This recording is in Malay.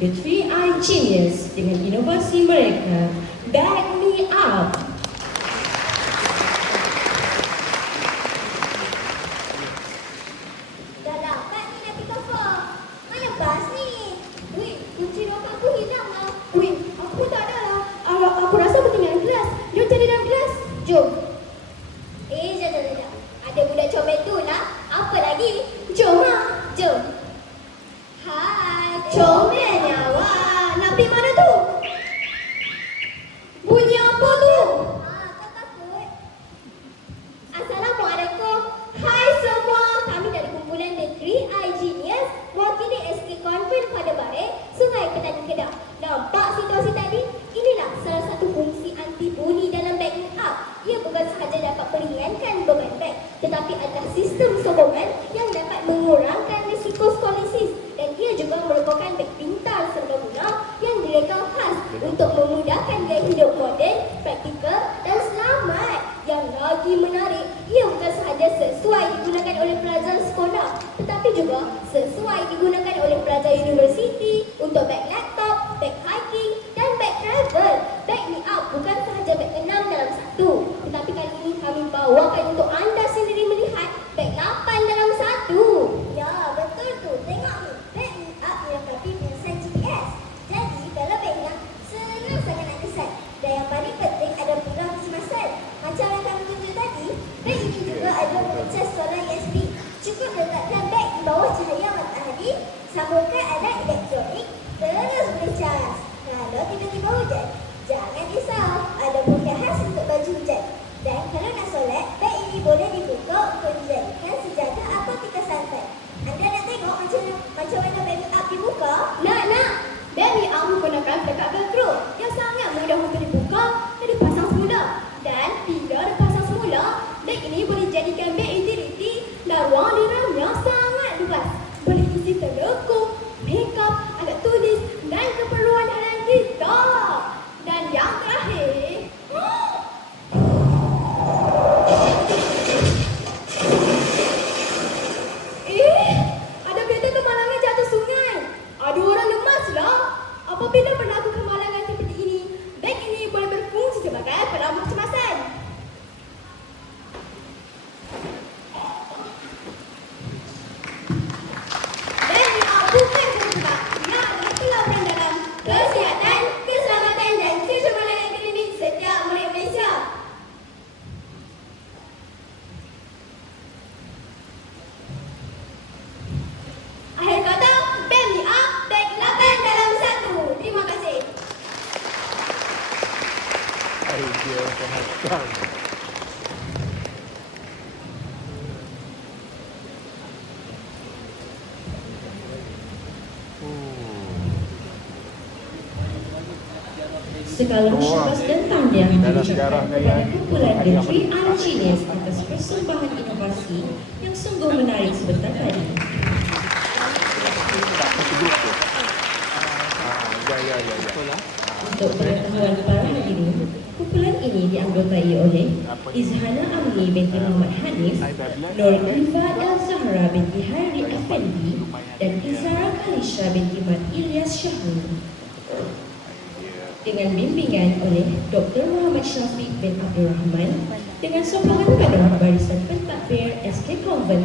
The 3i Genius dengan inovasi mereka, Back Me Up. Dah lambat ni nak pick up. Mana bas ni? Weh, kunci rokok aku hilang lah. Weh, aku tak ada lah. Aku rasa ketinggalan kelas. Jom cari dalam kelas. Jom. Jom. Ada budak comel tu lah. Apa lagi? Jom lah. Jom. Hai, comelnya awak. Nak pergi mana tu? Bunyi apa tu? Kau takut? Assalamualaikum. Hai semua. Kami dari kumpulan The 3i Genius mewakili SK Convent pada Barik, Sungai Petani Kedah. Nampak situasi tadi? Inilah salah satu fungsi anti-bully dalam Back Me Up. Ia bukan sahaja dapat meringankan beban beg, tetapi adalah sistem sokongan yang dapat mengurangkan risiko skolisis, dan ia juga merupakan beg pintar serba guna yang direkam khas untuk memudahkan gaya hidup moden, praktikal dan selamat. Yang lagi menarik, ia bukan sahaja sesuai digunakan oleh pelajar sekolah, tetapi juga sesuai digunakan oleh pelajar universiti untuk beg laptop, beg hiking dan beg travel. Back Me Up bukan sahaja beg 6 dalam 1, tetapi kali ini kami bawakan untuk anda sendiri melihat beg 8 dalam 1. Ya, betul tu. Tengok ni. Back Me Up dilengkapi dengan sen GPS. Jadi, kalau begnya, senang sangat nak kesan. Dan yang paling penting ada program semasa. Macam yang kami tunjuk tadi, beg ini juga ada pencas solar USB. Cukup letakkan beg di bawah cahaya matahari, sambungkan alat elektronik, terus boleh cas. Kalau tiba-tiba hujan, jangan risau, ada buket khas untuk baju hujan. Dan kalau nak solat, beg ini boleh dibuka untuk dijadikan sejadah atau tikar santai. Anda nak tengok macam mana Back Me Up dibuka? Nak. Back Me Up menggunakan pekat velcro yang sangat mudah untuk dibuka dan dipasang semula. Dan bila dipasang semula, beg ini boleh dijadikan beg utility dan ruang di dalamnya sangat luas. Boleh isi telekung, makeup, alat tulis dan keperluan harian kita. Dan yang terakhir, ada kereta kemalangan jatuh sungai. Ada orang lemas lah. Apabila berlaku kemalangan seperti ini, beg ini boleh berfungsi sebagai pelamar kecemasan. Back Me Up bukan sahaja ia adalah pelaburan dalam kesihatan, keselamatan dan kecemasan klinik setiap murid Malaysia. Akhir kata, Back Me Up, beg 8 dalam 1. Terima kasih. Idea penonton. Sekalung syabas dan tahniah Dalam diucapkan sejarah ni kepada yang kumpulan The ada 3i Genius atas persembahan inovasi yang sungguh menarik sebentar tadi. Ya. Untuk pengetahuan para hadirin, kumpulan ini dianggotai oleh Izhana Amni binti Muhammad Hanif, Nur Ifa El Zahra binti Hairi Effendi dan Izara Khalisha binti Mat Ilyas Syahri. Dengan bimbingan oleh Dr. Muhammad Syafiq bin Abdul Rahman dengan sokongan penuh barisan pentadbir SK Convent